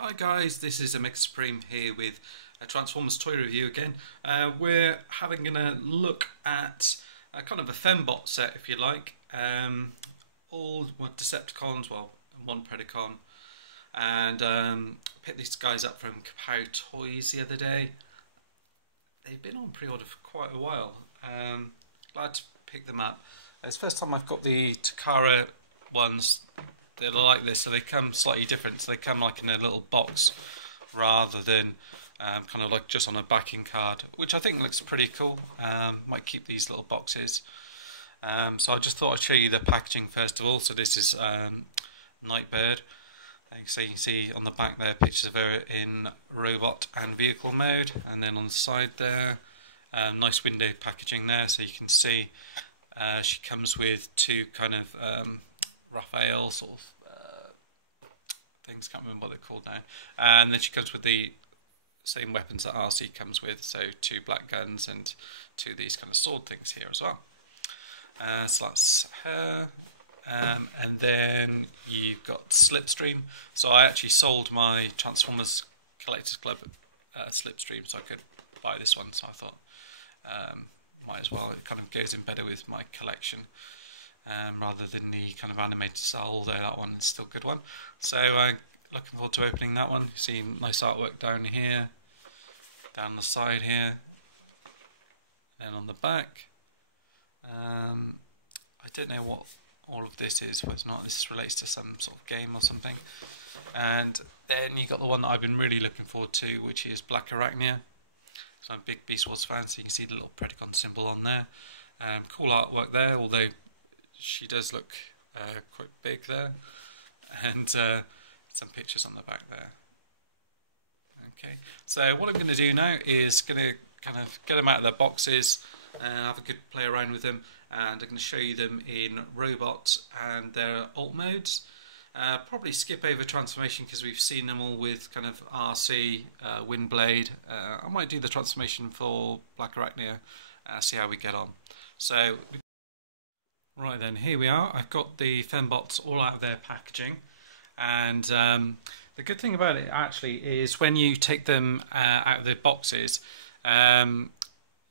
Hi guys, this is Slipstream here with a Transformers toy review again. We're having a look at kind of a Fembot set, if you like. All Decepticons, well, one Predacon, and picked these guys up from Kapow Toys the other day. They've been on pre-order for quite a while. Glad to pick them up. It's the first time I've got the Takara ones. They're like this, so they come slightly different. So they come like in a little box rather than kind of like just on a backing card, which I think looks pretty cool. Might keep these little boxes. So I just thought I'd show you the packaging first of all. So this is Nightbird. So you can see on the back there pictures of her in robot and vehicle mode, and then on the side there, nice window packaging there, so you can see she comes with two kind of Raphael sort of things, can't remember what they're called now, and then she comes with the same weapons that RC comes with, so two black guns and two of these kind of sword things here as well. So that's her. And then you've got Slipstream. So I actually sold my Transformers Collectors Club Slipstream, so I could buy this one, so I thought might as well. It kind of goes in better with my collection rather than the kind of animated style, although that one is still a good one. So looking forward to opening that one. You see nice artwork down here, down the side here, and on the back. I don't know what all of this is, but it's not. This relates to some sort of game or something. And then you got the one that I've been really looking forward to, which is Blackarachnia. So I'm a big Beast Wars fan, so you can see the little Predacon symbol on there. Cool artwork there, although she does look quite big there. And some pictures on the back there. Okay, so what I'm going to do now is going to kind of get them out of their boxes and have a good play around with them, and I'm going to show you them in robot and their alt modes. Probably skip over transformation because we've seen them all with kind of RC, Windblade. I might do the transformation for Blackarachnia, see how we get on. So, right then, here we are. I've got the Fembots all out of their packaging, and the good thing about it actually is when you take them out of the boxes,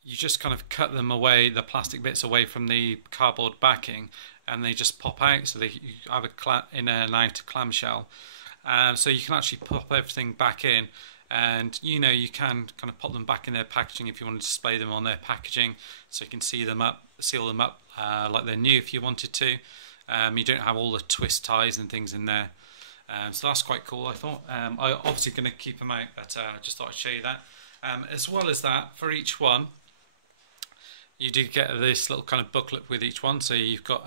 you just kind of cut them away, the plastic bits away from the cardboard backing, and they just pop out. So you have a inner and outer clamshell, so you can actually pop everything back in, and you can kind of pop them back in their packaging if you want to display them on their packaging, so you can seal them up like they're new if you wanted to. You don't have all the twist ties and things in there, so that's quite cool, I thought. I'm obviously going to keep them out, but I just thought I'd show you that. As well as that, for each one, you do get this little kind of booklet with each one. So you've got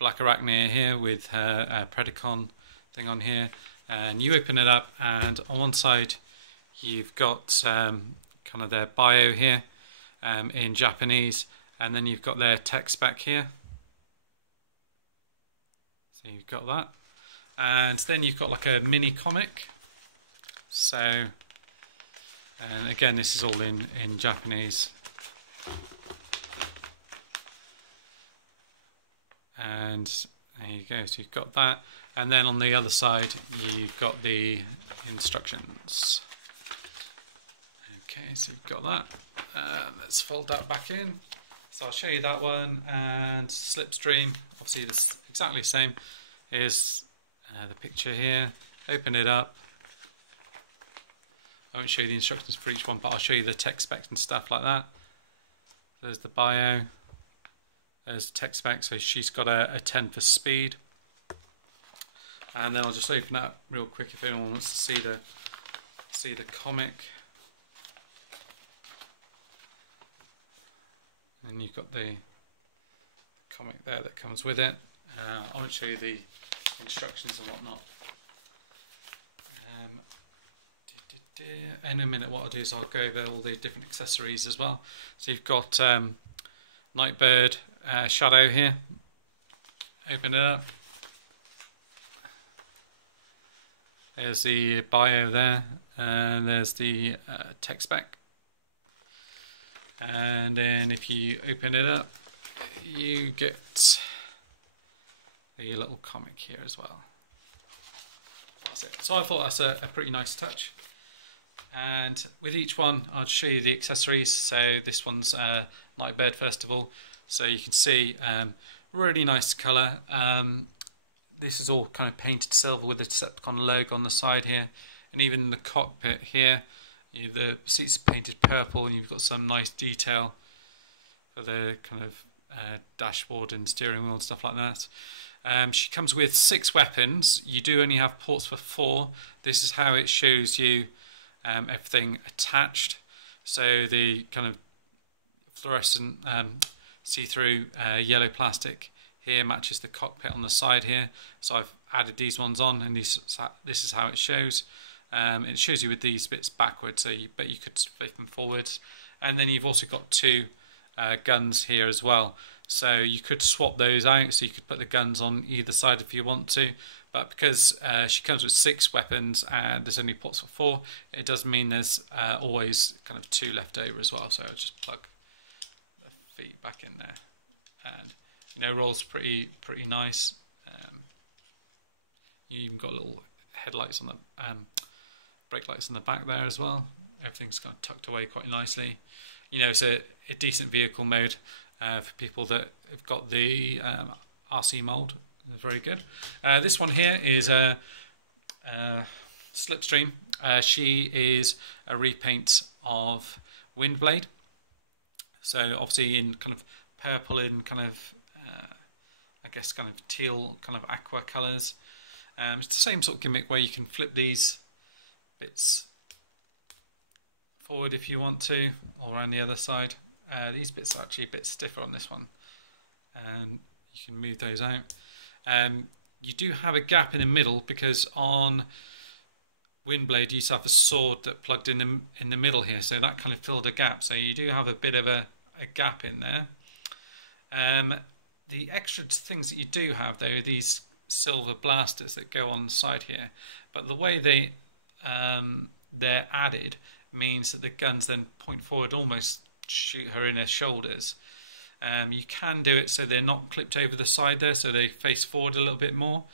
Blackarachnia here with her Predacon thing on here, and you open it up, and on one side you've got kind of their bio here in Japanese, and then you've got their tech spec here. So you've got that, and then you've got like a mini comic. So, and again, this is all in Japanese. And there you go, so you've got that, and then on the other side you've got the instructions. Okay, so you've got that. Let's fold that back in. So I'll show you that one, and Slipstream, obviously it's exactly the same. Here's the picture here. Open it up. I won't show you the instructions for each one, but I'll show you the tech specs and stuff like that. There's the bio. There's tech spec, so she's got a 10 for speed. And then I'll just open that real quick if anyone wants to see the comic. And you've got the comic there that comes with it. I won't show you the instructions and whatnot. In a minute, what I'll do is I'll go over all the different accessories as well. So you've got Nightbird Shadow here. Open it up. There's the bio there, and there's the tech spec. And then if you open it up, you get the little comic here as well. it. So I thought that's a pretty nice touch. And with each one, I'll show you the accessories. So this one's Nightbird first of all. So you can see really nice colour. This is all kind of painted silver with the Decepticon logo on the side here, and even the cockpit here, the seats are painted purple, and you've got some nice detail for the kind of dashboard and steering wheel and stuff like that. She comes with 6 weapons. You do only have ports for 4. This is how it shows you everything attached. So the kind of fluorescent see-through yellow plastic here matches the cockpit on the side here. So I've added these ones on, and this is how it shows. It shows you with these bits backwards, but you could flip them forwards. And then you've also got 2 guns here as well. So you could swap those out, so you could put the guns on either side if you want to. But because she comes with 6 weapons and there's only ports for 4, it does mean there's always kind of 2 left over as well. So I'll just plug the feet back in there, and rolls pretty nice. You even got little headlights on the brake lights in the back there as well. Everything's kind of tucked away quite nicely. It's a decent vehicle mode for people that have got the RC mould. It's very good. This one here is a Slipstream. She is a repaint of Windblade. So obviously in kind of purple and kind of, I guess kind of teal, kind of aqua colours. It's the same sort of gimmick where you can flip these bits forward if you want to, or around the other side. These bits are actually a bit stiffer on this one, and you can move those out. You do have a gap in the middle because on Windblade you used to have a sword that plugged in the middle here, so that kind of filled a gap. So you do have a bit of a gap in there. The extra things that you do have though are these silver blasters that go on the side here, but the way they're added means that the guns then point forward, almost shoot her in her shoulders. You can do it so they're not clipped over the side there, so they face forward a little bit more.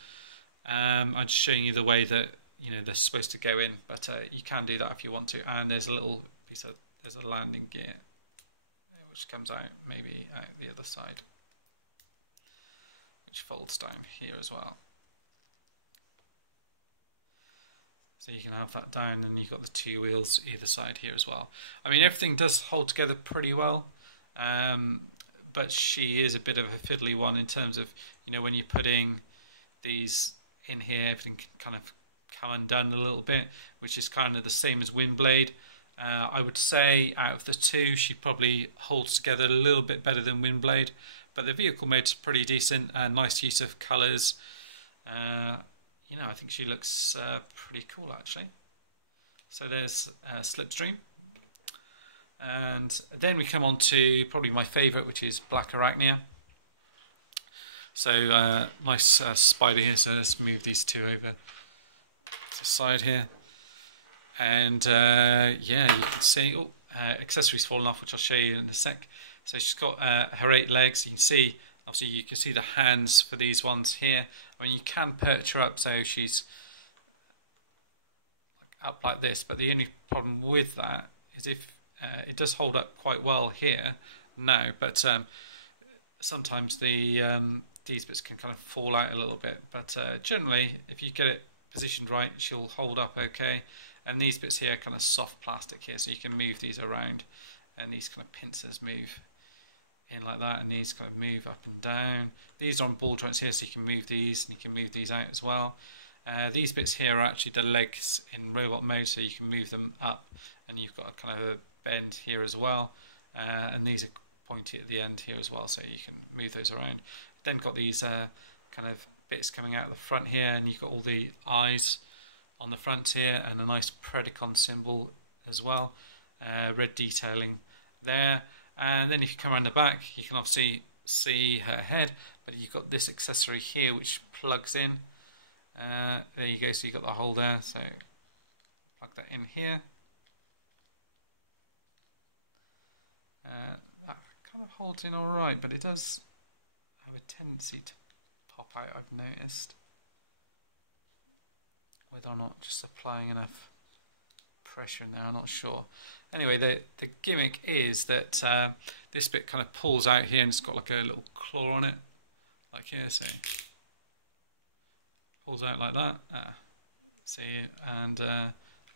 I'm just showing you the way that they're supposed to go in, but you can do that if you want to. And there's a little piece of there's a landing gear which comes out maybe out the other side, which folds down here as well. So you can have that down, and you've got the 2 wheels either side here as well. I mean, everything does hold together pretty well, but she is a bit of a fiddly one in terms of, when you're putting these in here, everything can kind of come undone a little bit, which is kind of the same as Windblade. I would say out of the 2, she probably holds together a little bit better than Windblade, but the vehicle mode's pretty decent, nice use of colours. I think she looks pretty cool actually. So there's Slipstream. And then we come on to probably my favourite, which is Blackarachnia. So nice spider here, so let's move these 2 over to the side here. And yeah, you can see accessories falling off, which I'll show you in a sec. So she's got her 8 legs. You can see, obviously you can see the hands for these ones here. I mean, you can perch her up so she's up like this, but the only problem with that is if it does hold up quite well here now, but sometimes these bits can kind of fall out a little bit, but generally if you get it positioned right, she'll hold up okay. And these bits here are kind of soft plastic here, so you can move these around, and these kind of pincers move in like that, and these kind of move up and down. These are on ball joints here, so you can move these, and you can move these out as well. These bits here are actually the legs in robot mode, so you can move them up, and you've got a kind of a bend here as well. And these are pointy at the end here as well, so you can move those around. Then got these kind of bits coming out of the front here, and you've got all the eyes on the front here, and a nice Predacon symbol as well. Red detailing there. And then if you come around the back, you can obviously see her head, but you've got this accessory here which plugs in. There you go, so you've got the hole there, so plug that in here. That kind of holds in alright, but it does have a tendency to pop out, I've noticed. whether or not just applying enough pressure in there, I'm not sure. Anyway, the gimmick is that this bit kind of pulls out here and it's got like a little claw on it, like here, so pulls out like that, see, and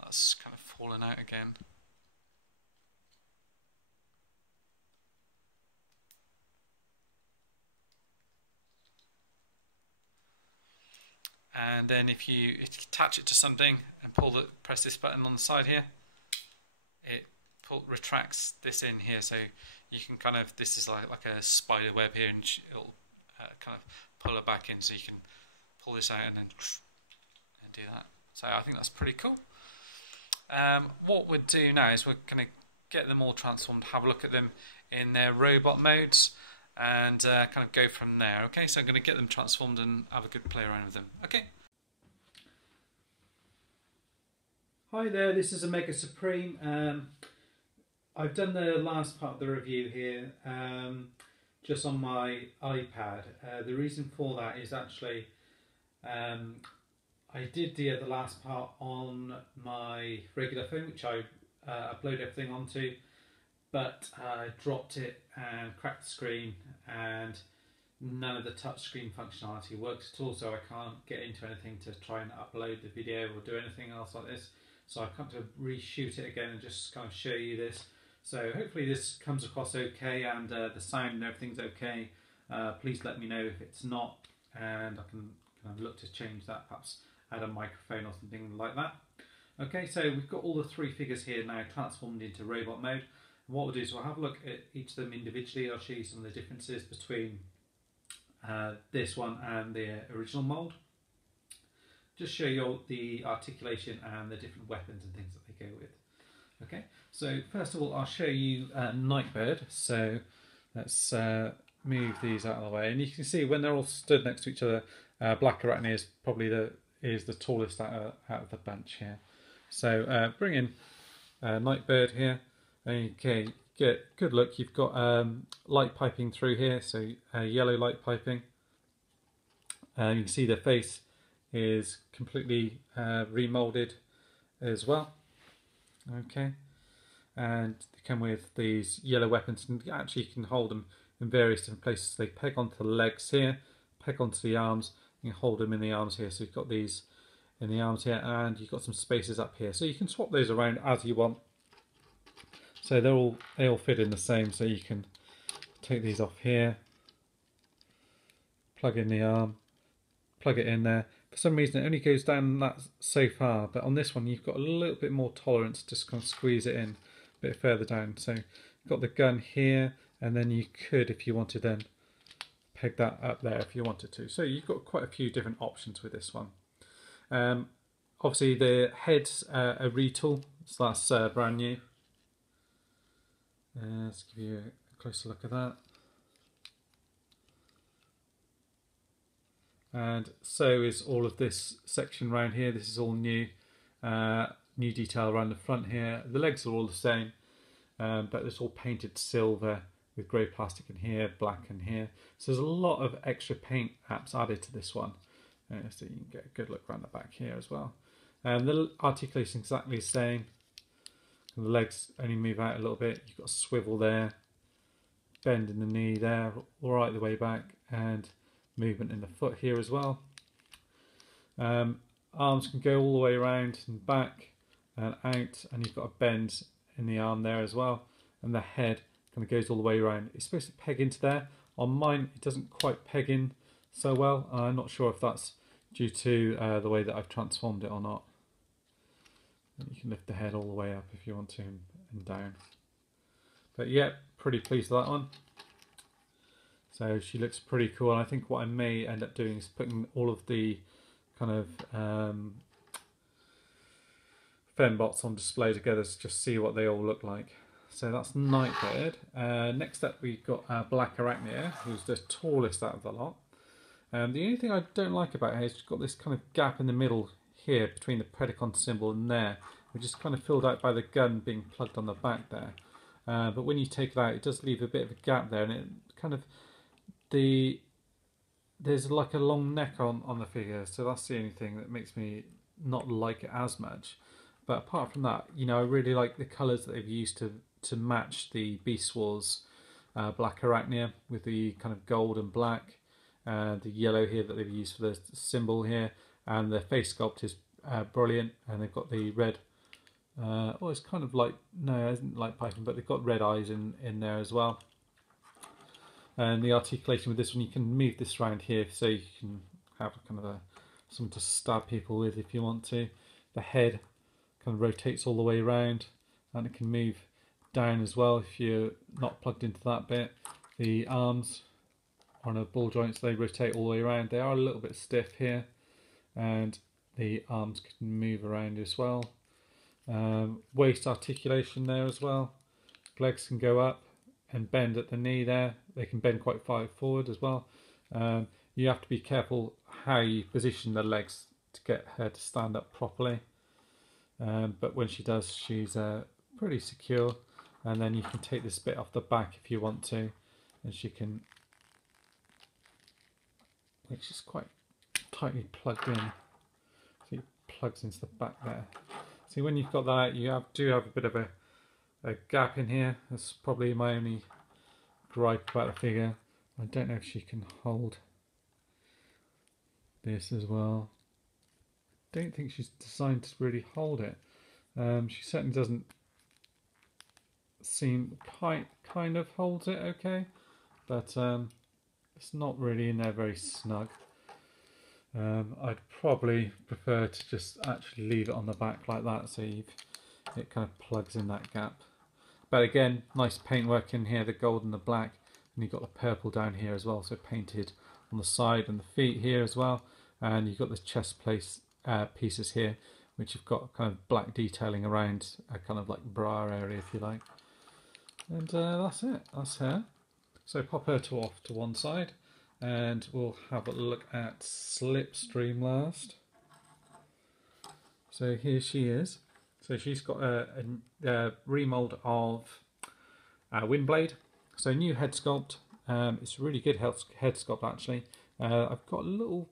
that's kind of fallen out again. And then if you attach it to something and press this button on the side here, it retracts this in here, so you can kind of, this is like a spider web here, and it'll kind of pull it back in, so you can pull this out and then do that. So I think that's pretty cool. What we'll do now is we're going to get them all transformed, have a look at them in their robot modes, and kind of go from there. Okay, so I'm going to get them transformed and have a good play around with them. Okay. Hi there, this is Omega Supreme. I've done the last part of the review here just on my iPad. The reason for that is actually I did the last part on my regular phone, which I upload everything onto, but I dropped it and cracked the screen, and none of the touchscreen functionality works at all, so I can't get into anything to try and upload the video or do anything else like this. So I've come to reshoot it again and just kind of show you this. So hopefully this comes across okay, and the sound and everything's okay. Please let me know if it's not, and I can kind of look to change that, perhaps add a microphone or something like that. Okay, so we've got all the three figures here now transformed into robot mode. And what we'll do is we'll have a look at each of them individually. I'll show you some of the differences between this one and the original mould. Just show you the articulation and the different weapons and things that they go with. Okay, so first of all I'll show you Nightbird. So let's move these out of the way, and you can see when they're all stood next to each other, Blackarachnia is probably the tallest out of the bunch here. So bring in Nightbird here. Okay, get good look. You've got light piping through here, so yellow light piping. You can see their face is completely remolded as well. Okay, and they come with these yellow weapons, and actually you can hold them in various different places. They peg onto the legs here, peg onto the arms. You can hold them in the arms here. So you've got these in the arms here, and you've got some spaces up here. So you can swap those around as you want. So they all fit in the same. So you can take these off here, plug in the arm, plug it in there. For some reason it only goes down that so far, but on this one you've got a little bit more tolerance to just kind of squeeze it in a bit further down. So you've got the gun here, and then you could, if you wanted, then peg that up there if you wanted to. So you've got quite a few different options with this one. Obviously the head's a retool, so that's brand new. Let's give you a closer look at that. And so is all of this section around here. This is all new, new detail around the front here. The legs are all the same, but it's all painted silver with grey plastic in here, black in here. So there's a lot of extra paint apps added to this one. So you can get a good look around the back here as well. The articulation is exactly the same. And the legs only move out a little bit. You've got a swivel there, bend in the knee there, all right the way back, and movement in the foot here as well. Arms can go all the way around and back and out, and you've got a bend in the arm there as well, and the head kind of goes all the way around. It's supposed to peg into there. On mine it doesn't quite peg in so well. I'm not sure if that's due to the way that I've transformed it or not. And you can lift the head all the way up if you want to, and down. But yeah, pretty pleased with that one. So she looks pretty cool, and I think what I may end up doing is putting all of the kind of fembots on display together to just see what they all look like. So that's Nightbird. Next up we've got Blackarachnia, who's the tallest out of the lot. The only thing I don't like about her is she's got this kind of gap in the middle here between the Predacon symbol and there, which is kind of filled out by the gun being plugged on the back there. But when you take it out, it does leave a bit of a gap there, and it kind of there's like a long neck on the figure, so that's the only thing that makes me not like it as much. But apart from that, you know, I really like the colours that they've used to match the Beast Wars Blackarachnia with the kind of gold and black, the yellow here that they've used for the symbol here, and the face sculpt is brilliant. And they've got the red. Oh, it's kind of like, no, it isn't like Python, but they've got red eyes in there as well. And the articulation with this one, you can move this around here so you can have kind of something to stab people with if you want to. The head kind of rotates all the way around, and it can move down as well if you're not plugged into that bit. The arms on a ball joint, so they rotate all the way around. They are a little bit stiff here, and the arms can move around as well. Waist articulation there as well. Legs can go up and bend at the knee there. They can bend quite far forward as well. You have to be careful how you position the legs to get her to stand up properly. But when she does, she's pretty secure. And then you can take this bit off the back if you want to, and she can, which is quite tightly plugged in. So it plugs into the back there. See, when you've got that, you do have a bit of a gap in here. That's probably my only gripe about the figure. I don't know if she can hold this as well. Don't think she's designed to really hold it. She certainly doesn't seem kind of holds it okay, but it's not really in there very snug. I'd probably prefer to just actually leave it on the back like that, so it kind of plugs in that gap. But again, nice paintwork in here, the gold and the black, and you've got the purple down here as well, so painted on the side and the feet here as well. And you've got the chest pieces here, which have got kind of black detailing around a kind of like bra area, if you like. And that's it, that's her. So pop her off to one side, and we'll have a look at Slipstream last. So here she is. So she's got a remold of Windblade. So new head sculpt. It's a really good head sculpt actually. I've got a little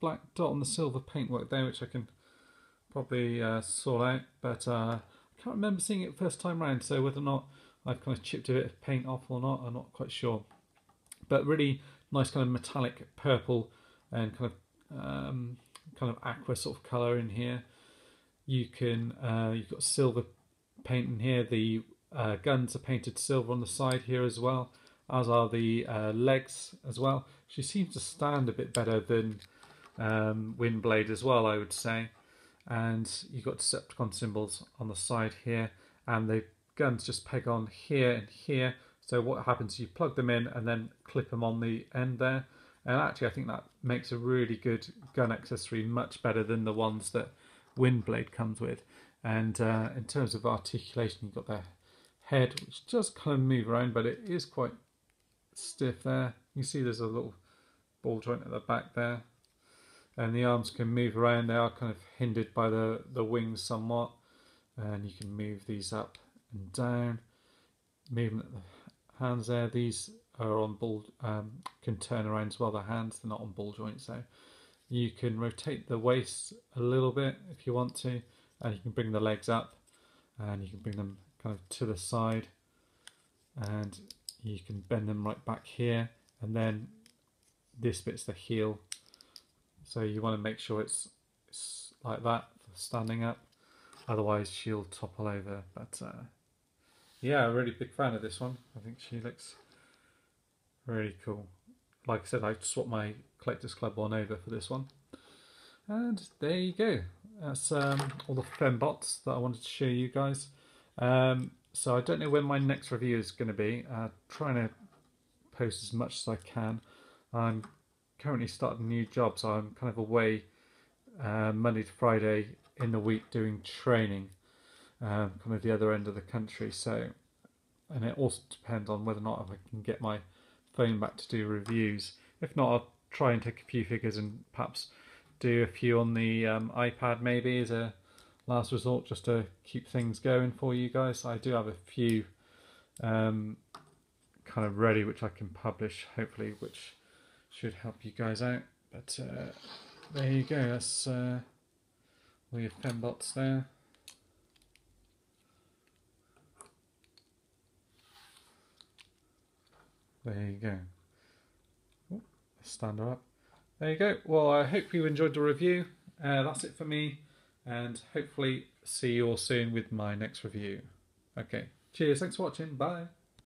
black dot on the silver paintwork there, which I can probably sort out, but I can't remember seeing it first time round, so whether or not I've kind of chipped a bit of paint off or not, I'm not quite sure. But really nice kind of metallic purple and kind of aqua sort of colour in here. You can you've got silver paint in here. The guns are painted silver on the side here as well, as are the legs as well. She seems to stand a bit better than Windblade as well, I would say. And you've got Decepticon symbols on the side here, and the guns just peg on here and here. So what happens, you plug them in and then clip them on the end there. And actually I think that makes a really good gun accessory, much better than the ones that Windblade comes with. And in terms of articulation, you've got the head, which does kind of move around, but it is quite stiff there. You see there's a little ball joint at the back there. And the arms can move around. They are kind of hindered by the wings somewhat. And you can move these up and down. Movement of the hands there. These are on ball, can turn around as well, the hands. They're not on ball joints, so you can rotate the waist a little bit if you want to. And you can bring the legs up. And you can bring them kind of to the side. And you can bend them right back here. And then this bit's the heel. So you want to make sure it's like that for standing up, otherwise she'll topple over. But yeah, a really big fan of this one. I think she looks really cool. Like I said, I swapped my Collectors Club one over for this one. And there you go. That's all the Fembots that I wanted to show you guys. So I don't know when my next review is going to be. Trying to post as much as I can. I'm currently started a new job, so I'm kind of away Monday to Friday in the week doing training, kind of the other end of the country. So, and it also depends on whether or not I can get my phone back to do reviews. If not, I'll try and take a few figures and perhaps do a few on the iPad maybe as a last resort, just to keep things going for you guys. I do have a few kind of ready which I can publish hopefully, which should help you guys out. But there you go, that's All your fembots there. There you go. Oh, stand her up. There you go. Well, I hope you enjoyed the review. That's it for me, and hopefully see you all soon with my next review. Okay, cheers, thanks for watching, bye.